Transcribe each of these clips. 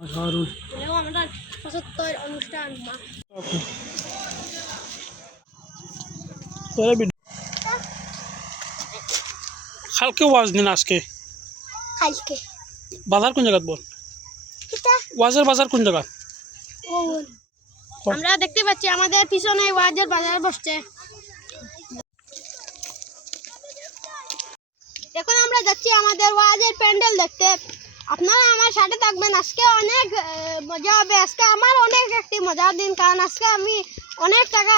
আমরা ৭৫ অনুষ্ঠান কালকে ওয়াজ দিন আজকে কালকে বাজার কোন জায়গা বল ওয়াজের বাজার কোন জায়গা আমরা দেখতে পাচ্ছি আমাদের পিছনে ওয়াজের বাজার বসছে। এখন আমরা যাচ্ছি আমাদের ওয়াজের প্যান্ডেল দেখতে। আপনারা আমার সাথে থাকবেন, আজকে অনেক মজা হবে। আজকে আমার অনেক একটি মজার দিন, কারণ আজকে আমি অনেক টাকা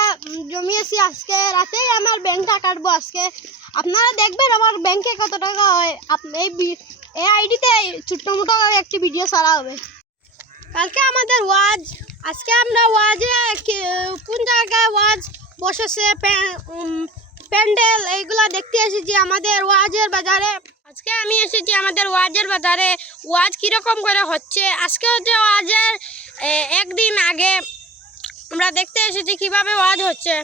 জমিয়েছি। আজকে রাতেই আমার ব্যাংকটা কাটবো। আজকে আপনারা দেখবেন আমার ব্যাংকে কত টাকা হয়। এই আইডিতে ছোট্ট মোটো একটি ভিডিও ছাড়া হবে। কালকে আমাদের ওয়াজ, আজকে আমরা ওয়াজে কোন জায়গায় ওয়াজ বসেছে প্যান্ডেল এইগুলা দেখতে এসেছি আমাদের ওয়াজের বাজারে। আজকে আমি এসেছি আমাদের ওয়াজের বাজারে। ওয়াজ কীরকম করে হচ্ছে, আজকে হচ্ছে ওয়াজের একদিন আগে আমরা দেখতে এসেছি কিভাবে ওয়াজ হচ্ছে।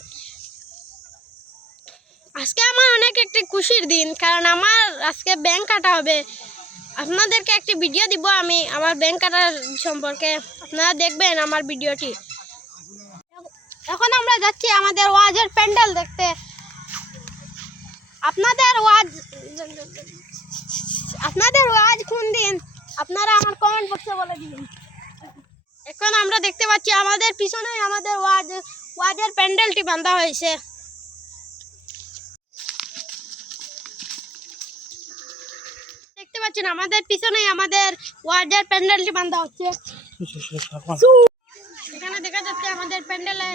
আজকে আমার অনেক একটি খুশির দিন, কারণ আমার আজকে ব্যাংক কাটা হবে। আপনাদেরকে একটি ভিডিও দিব আমি আমার ব্যাংক কাটার সম্পর্কে, আপনারা দেখবেন আমার ভিডিওটি। এখন আমরা যাচ্ছি আমাদের ওয়াজের প্যান্ডেল দেখতে। আপনাদের ওয়াজ কোন দিন আপনারা আমার কমেন্ট বক্সে বলে দিন। এখন আমরা দেখতে পাচ্ছি আমাদের পিছনে আমাদের ওয়াজের প্যান্ডেলটি বাঁধা হয়েছে। দেখতে পাচ্ছেন আমাদের পিছনে আমাদের ওয়াজের প্যান্ডেলটি বাঁধা হচ্ছে। এখানে দেখা যাচ্ছে আমাদের প্যান্ডেলে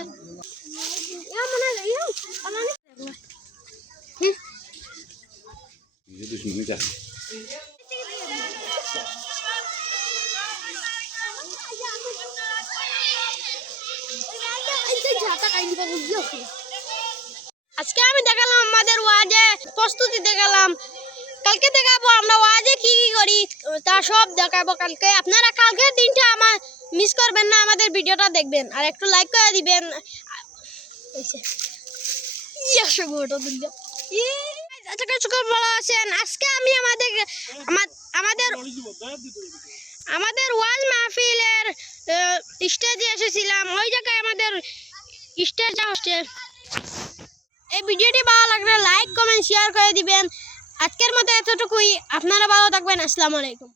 আজকে আমি দেখালাম আমাদের ওয়াজে প্রস্তুতি দেখালাম। কালকে দেখাবো আমরা ওয়াজে কি কি করি, তা সব দেখাবো কালকে। আপনারা কালকের দিনটা আমার মিস করবেন না, আমাদের ভিডিওটা দেখবেন আর একটু লাইক করে দিবেন। আজকে আমি আমাদের ওয়াজ মাহফিলের স্টেজে এসেছিলাম। ওই জায়গায় আমাদের স্টেজ হচ্ছে। এই ভিডিওটি ভালো লাগলে লাইক কমেন্ট শেয়ার করে দিবেন। আজকের মতো এতটুকুই। আপনারা ভালো থাকবেন। আসসালামু আলাইকুম।